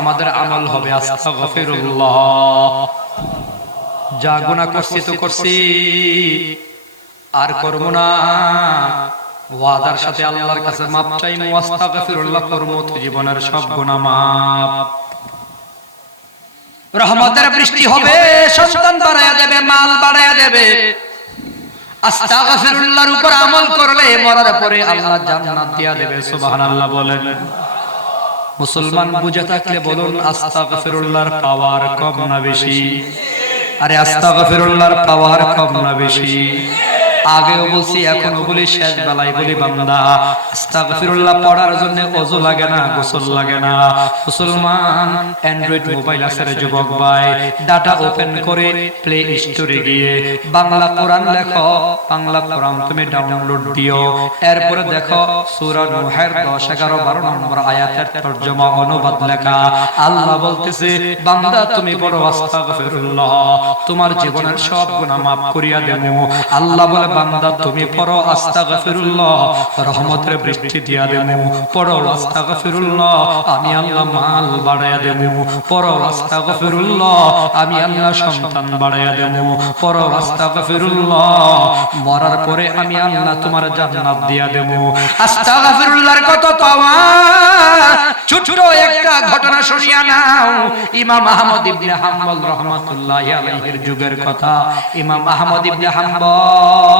আমাদের আমল হবে। যা গুনাহ করছি তো করছি। আর করব না। ওয়াদার সাথে আল্লাহর কাছে মাপ চাইমু আস্তাগফিরুল্লাহ, করব তো জীবনের সব গুনাহ মাপ রহমতের বৃষ্টি হবে, সন্তান বাড়ায়া দেবে, মাল বাড়ায়া দেবে। আস্তাগফিরুল্লাহর উপর আমল করলে মরার পরে আল্লাহ জান্নাত দিয়া দেবে, সুবহানাল্লাহ বলেন। মুসলমান বুঝে থাকলে বলুন আস্তাগফিরুল্লাহর পাওয়ার কম না বেশি। আরে আস্তাগফিরুল্লাহর পাওয়ার কম না বেশি। আগেও বলছি এখনও বলি, শেষ বেলায় বলি, বান্দা। আস্তাগফিরুল্লাহ পড়ার জন্য ওযু লাগে না, গোসল লাগে না। মুসলমান অ্যান্ড্রয়েড মোবাইল আছে যুবক ভাই। ডাটা ওপেন করে প্লে স্টোরে গিয়ে বাংলা কোরআন লেখো, বাংলা কোরআন তুমি ডাউনলোড দিও। এরপরে দেখো, সূরা নূহের 10 11 12 নম্বর আয়াতের তরজমা অনুবাদ লেখা। আল্লাহ বলতেছে, বান্দা, তুমি বড় আস্তাগফিরুল্লাহ। তোমার জীবনের সব গুনাহ মাফ করিয়া দেবো। আল্লাহ বলে বান্দা, তুমি পড়ো রহমতের বৃষ্টি দিয়া দেবো পড়ো আস্তাগফিরুল্লাহ, আমি আল্লাহ মাল বাড়াইয়া দেবো পড়ো আমি আল্লাহ সন্তান দেবো পড়ো মরার পরে আমি আল্লাহ তোমার জান্নাত দিয়া দেবো আস্তাগফিরুল্লাহর কত পাওয়া? ছোট একটা ঘটনা শুনিয়া নাও। ইমাম আহমদ ইবনে হাম্বল রহমাতুল্লাহ আলাইহির যুগের কথা। ইমাম আহমদ ইবনে হাম্বল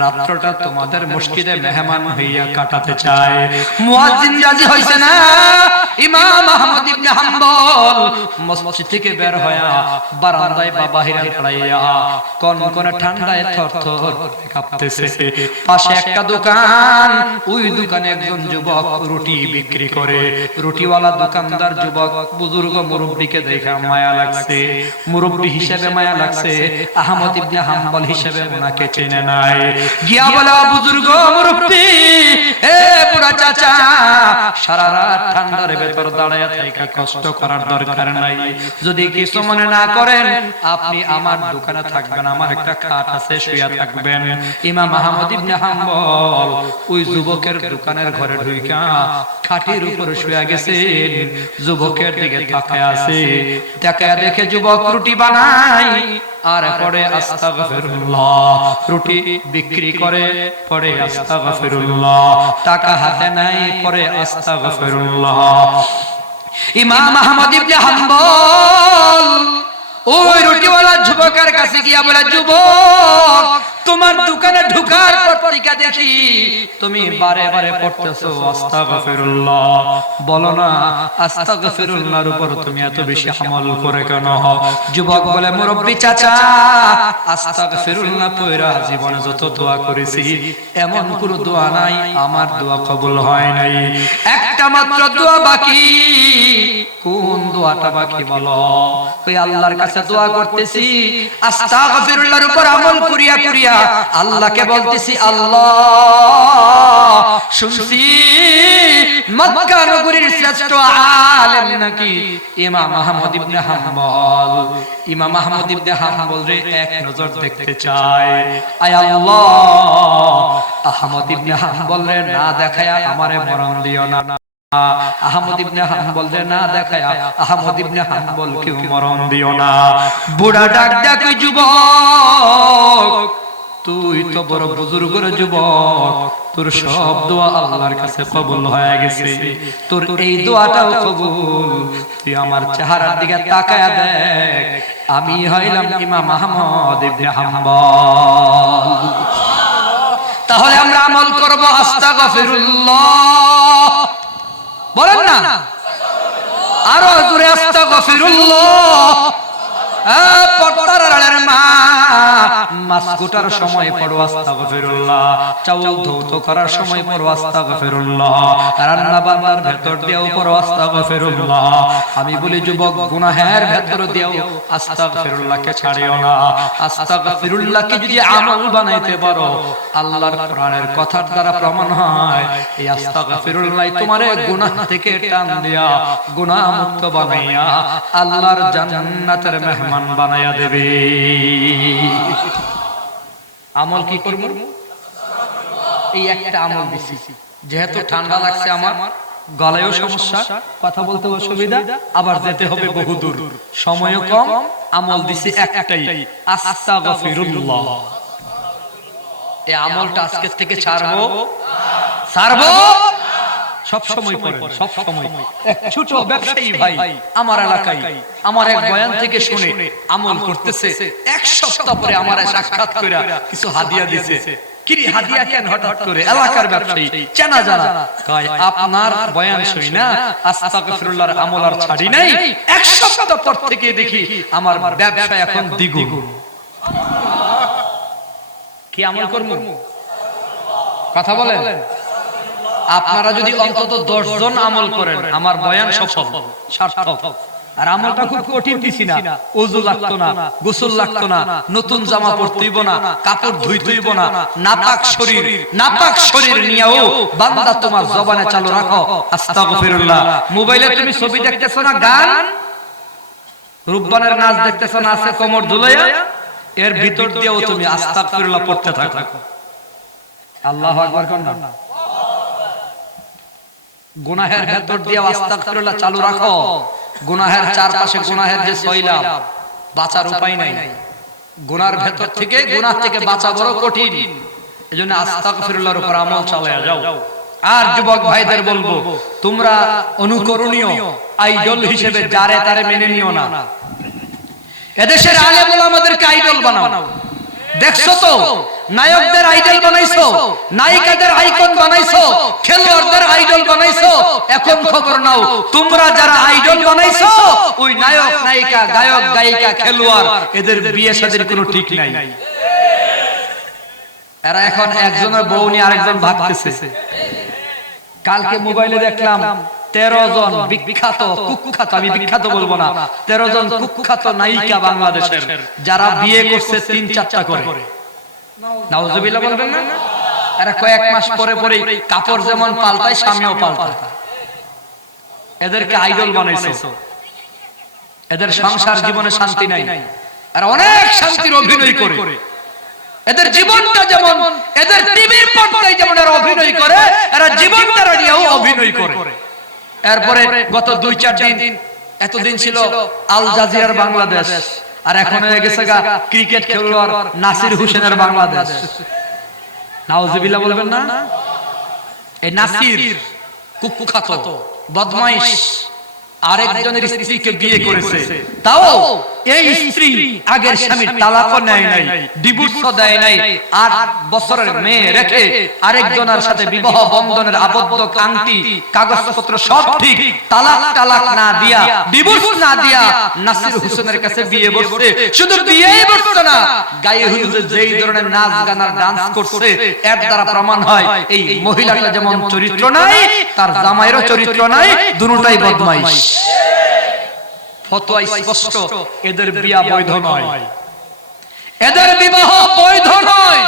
রাত্রটা তোমাদের মসজিদে মেহমান হইয়া কাটাতে চায়। মুয়াজ্জিন রাজি হইছে না? ইমাম ইবনে হাম্বল মসজিদ থেকে বের হয়া বারান্দায় বা বাহিরে দাঁড়াইয়া কোন কোন ঠান্ডায় থরথর কাঁপতেছে। পাশে একটা দোকান, ওই দোকানে একজন যুবক রুটি বিক্রি করে। রুটিওয়ালা দোকানদার যুবক বুজুর্গ মুরব্বীকে দেখা মায়া লাগছে। মুরব্বী হিসেবে মায়া লাগছে, আহমদ ইবনে হাম্বল হিসেবে ওনাকে চেনে নাই। গিয়া বলে "ও বুজুর্গ এ বুড়া চাচা, সারা রাত ঠান্ডার ভেতর দাঁড়ায় কষ্ট করার দরকার নাই। যদি কিছু মনে না করেন, আপনি আমার দোকানে থাকবেন, আমার একটা খাট আছে শুয়া থাকবেন। ইমাম আহমদ ইবনে হাম্বল ওই যুবকের দোকানের ঘরে ঢুইকা খাটের উপরে শুয়া গেছেন। যুবকের দিকে তাকায় আছে। তাকায় দেখে যুবক রুটি বানায়। আর পরে আস্তাগফিরুল্লাহ। রুটি বিক্রি করে পরে আস্তাগফিরুল্লাহ। টাকা হাতে নাই পরে আস্তাগফিরুল্লাহ। ইমাম আহমদ ইবনে হাম্বল ওই রুটিওয়ালা যুবকের কাছে গিয়া বলে যুবক তোমার দোকানে ঢুকার পত্রিকা দেখি তুমি বারে বারে পড়তেছো, আস্তাগফিরুল্লাহ। বলো না, আস্তাগফিরুল্লাহর উপর তুমি এত বেশি আমল করে কেন? যুবক বলে, মুরব্বি চাচা, আস্তাগফিরুল্লাহ পয়রা জীবনে যত দোয়া করেছি, এমন কোন দোয়া নাই, আমার দোয়া কবুল হয় নাই। একটা মাত্র দোয়া বাকি। কোন দোয়াটা বাকি বলো? ওই আল্লাহর কাছে দোয়া করতেছি, আস্তাগফিরুল্লাহর উপর আমল করিয়া করিয়া। আল্লাহকে বলতেছি আল্লাহ। নাকি ইমাম আহমদ ইবনে হাম্বল? রে, এক নজর দেখতে চায় আয় আল্লাহ। আহমদ ইবনে হাম্বল রে, না দেখায়া আমারে মরণ দিও না। আহমদ ইবনে না দেখায়া আহমদ ইবনে হাম্বল কেউ মরণ দিও না। বুড়া ডাক ডাক, যুবক। তুই তো বড় বুজুর্গের যুবক। তোর সব দোয়া আল্লাহর কাছে কবুল হয়ে গেছে। তোর এই দোয়াটাও কবুল। তুই আমার চেহারার দিকে তাকায়া দেখ। আমি হইলাম ইমাম আহমদ ইবনে তাহলে আমরা আমল করব আস্তাগফিরুল্লাহ। বলেন না? আরও জোরে আস্তাগফিরুল্লাহ। পর্দার আড়ালের মা মাছ সময় পড়ো আস্তাগফিরুল্লাহ। চাউল ধৌত করার সময় পড়ো আস্তাগফিরুল্লাহ। রান্না বান্নার ভেতর দিয়েও পড়ো আস্তাগফিরুল্লাহ। আমি বলি যুবক গুনাহের ভেতর দিয়েও আস্তাগফিরুল্লাহকে ছাড়িও না। আস্তাগফিরুল্লাহকে যদি আমল বানাইতে পারো আল্লাহর কোরআনের কথার দ্বারা প্রমাণ হয় এই আস্তাগফিরুল্লাহ তোমারে গুনাহ থেকে টান দিয়া গুনাহ মুক্ত বানাইয়া আল্লাহর জান্নাতের মেহমান বানাইয়া দেবে। আমল কি করব? এই একটা আমল দিছি। যেহেতু ঠান্ডা লাগছে আমার, গলায়ও সমস্যা, কথা বলতে অসুবিধা, আবার যেতে হবে বহু দূর। সময়ও কম, আমল দিছি একটাই। আস্তাগফিরুল্লাহ। এই আমলটা আজকের থেকে ছাড়বো? ছাড়বো? সব সময় সব সময়। ছোট ব্যবসায়ী ভাই আমার এলাকায় আমার এক বয়ান থেকে শুনে আমল করতেছে। এক সপ্তাহ পরে আমার সাক্ষাৎ করে কিছু হাদিয়া দিছে। কিরি হাদিয়া কেন হঠাৎ করে এলাকার ব্যবসায়ী? চেনা জানা? কয় আপনার বয়ান শুই না আস্তাগফিরুল্লাহর আমল আর ছাড়ি নাই। এক সপ্তাহ পর থেকে দেখি আমার ব্যবসা এখন দ্বিগুণ। কি আমল করব? কথা বলেন। আপনারা যদি অন্তত দশ জন আমল করেন আমার বয়ান সফল সার্থক। আর আমলটা খুব কঠিন দিছি না লাগতো না গোসল লাগতো না নতুন জামা পরতেইব না কাপড় ধুইতেইব না নাপাক শরীর নাপাক শরীর নিয়েও বান্দা তোমার জবানে চালু রাখো আস্তাগফিরুল্লাহ। মোবাইলে তুমি ছবি দেখতেছো না গান? রূপবানের নাচ দেখতেছো না আছে কোমর এর ভিতর দিয়েও তুমি আস্তাগফিরুল্লাহ পড়তে থাকো। আল্লাহু আকবার কোন না? গুনাহের ভেতর দিয়ে আস্তাগফিরুল্লাহ চালু রাখো। গুনাহের চারপাশে গুনাহের যে সইলাম বাঁচার উপায় নাই। গুনার ভেতর থেকে গুনাহ থেকে বাঁচা বড় কঠিন। এজন্য আস্তাগফিরুল্লাহর উপর আমল চালায়া যাও। আর যুবক ভাইদের বলব তোমরা অনুকরণীয় আইডল হিসেবে যারে তারে মেনে নিও না। এদেশের আলেম ওলামাদেরকে আইডল বানাও। দেখছ তো? নায়কদের আইডল বানাইছো? নায়িকাদের আইকন বানাইছো? খেলোয়াড়দের আইডল বানাইছো? এখন খবর নাও তোমরা যারা আইডল বানাইছো ওই নায়ক নায়িকা গায়ক গায়িকা খেলোয়াড় এদের বিয়ে শাদীর কোনো ঠিক নাই। এরা এখন একজনের বউ নিয়ে আরেকজন ভাবতেছে কালকে মোবাইলে দেখলাম তেরো জন বিখ্যাত কুখ্যাত, আমি বিখ্যাত বলব না। তেরো জন কুখ্যাত নায়িকা বাংলাদেশের, যারা বিয়ে করছে তিন চারটা করে। এদের সংসার জীবনে শান্তি নাই। এরা অনেক অভিনয় করে। এদের জীবনটা যেমন, এদের টিভির পর্দায় যেমন এরা অভিনয় করে, এরা জীবনটা অভিনয় করে। এরপরে গত দুই চার দিন এতদিন ছিল আল জাজিরার বাংলাদেশ। আর এখন হয়ে গেছে গা ক্রিকেট খেলোয়াড় নাসির হোসেনের বাংলাদেশ। নাউজুবিল্লাহ বলবেন না? এই নাসির কুখ্যাত বদমাইশ। আরেকজনের স্ত্রীকে বিয়ে করেছে। তাও এই স্ত্রী আগের স্বামীর তালাকও নেয় নাই ডিভোর্সও দেয় নাই। আট বছরের মেয়ে রেখে আরেকজনের সাথে বিবাহ বন্ধনের আবদ্ধ কান্তি কাগজপত্র সব ঠিক তালাক তালাক না দিয়া ডিভোর্স না দিয়া নাসির হোসেনের কাছে বিয়ে বসছে। শুধু বিয়েই বসছে না গায়ে হলুদে যেই ধরনের নাচ গান আর ডান্স করছে এর দ্বারা প্রমাণ হয় এই মহিলাটা যেমন চরিত্র নাই তার জামাইয়েরও চরিত্র নাই দুটোটাই বদমাইশ ফতোয়া স্পষ্ট এদের বিয়া বৈধ নয়। এদের বিবাহ বৈধ নয়।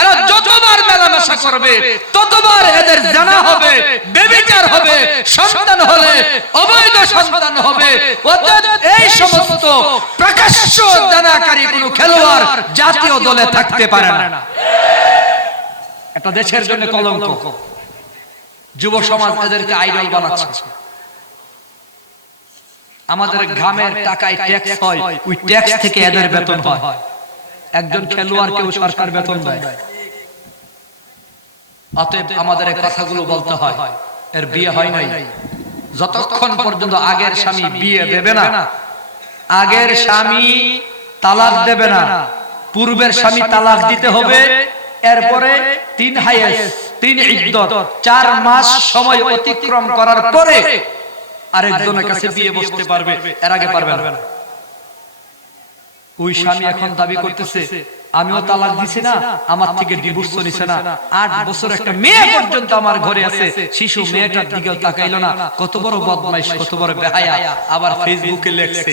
এরা যতবার মেলামেশা করবে ততবার এদের জানা হবে বেবিচার হবে সন্তান হলে অবৈধ সন্তান হবে। এই সমস্ত প্রকাশ্য জানাকারী কোন খেলোয়াড় জাতীয় দলে থাকতে পারে না। একটা দেশের জন্য কলঙ্ক। যুব সমাজ এদেরকে আইডল বানাচ্ছে। আমাদের গ্রামের টাকায় ট্যাক্স হয় ওই ট্যাক্স থেকে এদের বেতন হয়। একজন খেলোয়াড়কেও সরকার বেতন দেয়। অতএব আমাদের কথাগুলো বলতে হয়। এর বিয়ে হয় নাই। যতক্ষণ পর্যন্ত আগের স্বামী বিয়ে দেবে না আগের স্বামী তালাক দেবে না। পূর্বের স্বামী তালাক দিতে হবে এরপরে তিন হাইয়েস। তিন ইদ্দত চার মাস সময় অতিক্রম করার পরে আরেকজনের কাছে বিয়ে বসতে পারবে। এর আগে পারবে না। ওই স্বামী এখন দাবি করতেছে আমিও তালাক দিছি না আমার থেকে ডিভোর্স নিছে না। আট বছর একটা মেয়ে পর্যন্ত আমার ঘরে আছে। শিশু মেয়েটার দিকেও তাকাইলো না। কত বড় বদমাইশ কত বড় বেহায়া। আবার ফেসবুকে লেখছে।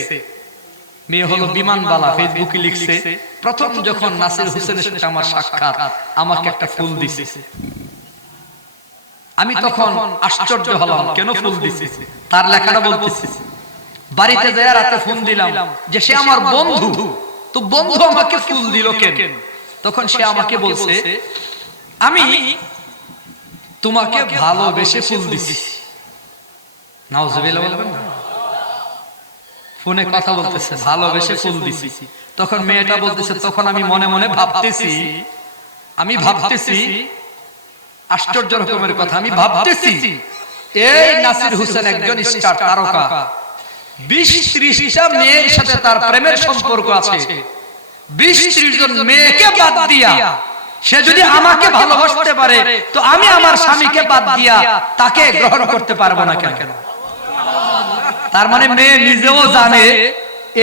মেয়ে হলো বিমানবালা। ফেসবুকে লিখছে প্রথম যখন নাসির হোসেনের সাথে আমার সাক্ষাৎ আমাকে একটা ফুল দিছে আমি তখন আশ্চর্য হলাম কেন ফুল দিছে তার লেখাটা বলতেছি বাড়িতে যায় রাতে ফোন দিলাম যে সে আমার বন্ধু তো বন্ধু আমাকে ফুল দিল কেন? তখন সে আমাকে বলছে আমি তোমাকে ভালোবেসে ফুল দিছি। নাউজুবিল্লাহ বলবেন না ফোনে কথা বলতেছে ভালোবেসে ফুল দিছি। তখন মেয়েটা বলতেছে তখন আমি মনে মনে ভাবতেছি আমি ভাবতেছি আশ্চর্য রকমের কথা আমি ভাবতেছি। এই নাসির হোসেন একজন স্টার তারকা। বিশ ত্রিশটা মেয়ের সাথে তার প্রেমের সম্পর্ক আছে। বিশ ত্রিশ জন মেয়েকে বাদ দিয়া সে যদি আমাকে ভালোবাসতে পারে তো আমি আমার স্বামীকে বাদ দিয়া তাকে গ্রহণ করতে পারব না কেন? তার মানে মেয়ে নিজেও জানে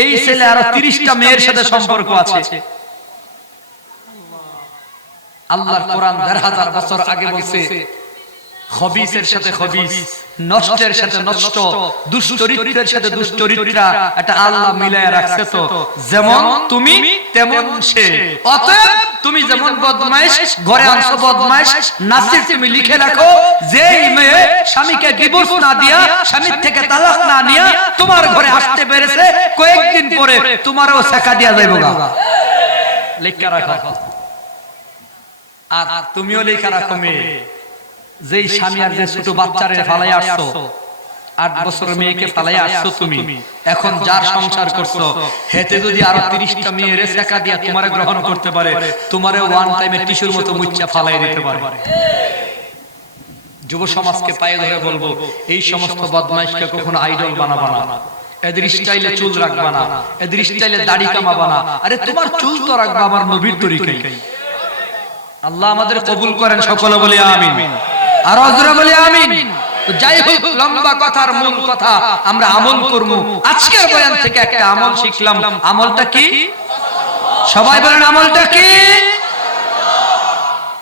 এই ছেলে আরও তিরিশটা মেয়ের সাথে সম্পর্ক আছে। আল্লাহর কোরআন দেড় হাজার বছর আগে বলছে খবিসের সাথে খবিস নষ্টের সাথে নষ্ট দুশ্চরিত্রের সাথে দুশ্চরিত্রা এটা আল্লাহ মিলায় রাখছে তো। যেমন তুমি তেমন সে। অতএব তুমি যেমন বদমাইশ ঘরে আনছো বদমাইশ নাসির তুমি লিখে রাখো যে মেয়ে স্বামীকে ডিভোর্স না দিয়া স্বামীর থেকে তালাক না নিয়া তোমার ঘরে আসতে পেরেছে কয়েকদিন পরে তোমারও শেখা দিয়া যাইব গা। লেখা রাখো। আর তুমিও লেখা রাখো মেয়ে। যেই স্বামী আর যে ছোট বাচ্চারে ফালাই আসছো আট বছরের মেয়েকে ফালাই আসছো তুমি। এখন যার সংসার করছ হেতে যদি আরও তিরিশটা মেয়ের শেখা দিয়া তোমারে গ্রহণ করতে পারে তোমারে ওয়ান টাইমে টিস্যুর মতো মুচ্চা ফালাই দিতে পারে। যুব সমাজকে পায়ে ধরে বলব এই সমস্ত বদমাইশকে কখনো আইডল বানাবা না। এদের স্টাইলে চুল রাখবা না। এদের স্টাইলে দাড়ি কামাবা না। আরে তোমার চুল তো রাখবা আমার নবীর তরিকাই আল্লাহ আমাদের কবুল করেন সকলে বলে আমিন। আর অজরা বলে আমিন। যাই হোক, লম্বা কথার মূল কথা আমরা আমল করব। আজকের বয়ান থেকে একটা আমল শিখলাম। আমলটা কি? সবাই বলেন আমলটা কি?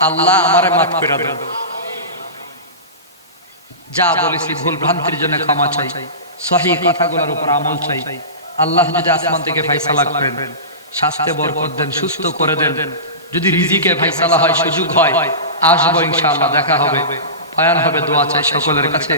আল্লাহ আমারে মাফ করে দেন। যা বলেছি ভুল ভ্রান্তির জন্য ক্ষমা চাই। সহি কথাগুলোর উপর আমল চাই। আল্লাহ যদি আসমান থেকে ফয়সালা করেন স্বাস্থ্যে বরকত দেন, সুস্থ করে দেন। যদি রিজিকের ভাই সালা হয়, সুযোগ হয়, আসব ইনশাআল্লাহ, দেখা হবে। বয়ান হবে, দোয়া চাই সকলের কাছে।